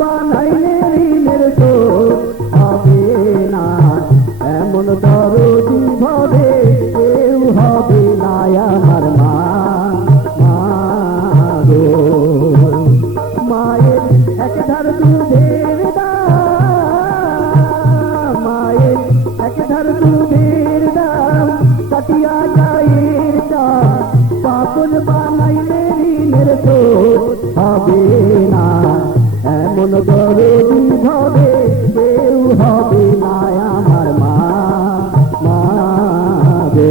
বানাইলে ঋণের শোধ হবে না, এমন দরদি ভবে কেউ হবে না আমার মা। মায়ের এক ধার দুধের দাম, মায়ের এক ধার দুধের দাম কাটিয়া গায়ের দাম, পাপন বানাইলে ঋণের শোধ হবে না, এমন দরদি ভবে কেউ হবে না আমার মা। গো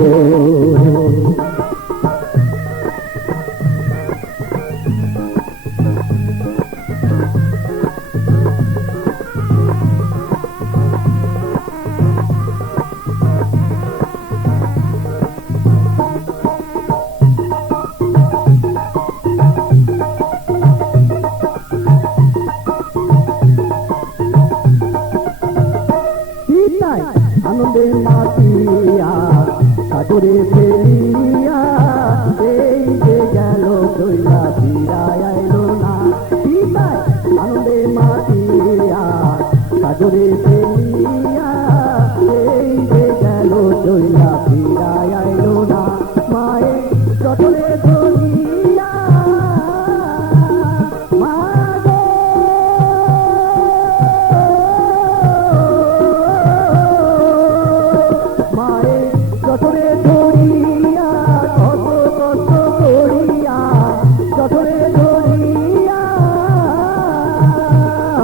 আনন্দে মাতিয়া সাগরে ফেলিয়া, এই যে গেল দইলা ফিরায় আইলো না। আনন্দে মাতিয়া সাগরে ফেলিয়া, এই যে গেল দইলা ফিরায় আইলো না। মায়ের চটলে ধরিয়া যতরে ধরিয়া কত কষ্ট করিয়া, যতরে ধরিয়া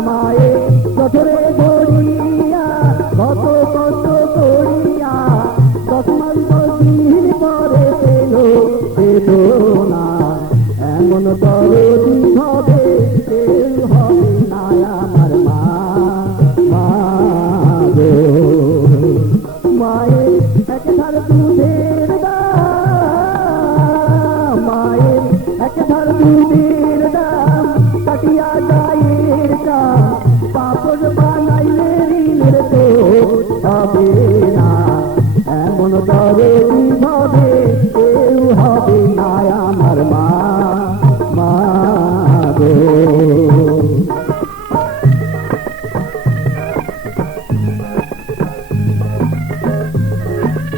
মায়ে যতরে ধরিয়া কত কষ্ট করিয়া, 10 মাস 10 দিন পরে পেল বেদনা, এমন দরদি হবে কেউ হবে না আমার মা। গো মায়ের এক ধার দুধের দাম, মায়ের এক ধার দুধের দাম কাটিয়া গায়ের দাম, পাপড় বানাইলে ঋণের শোধ হবে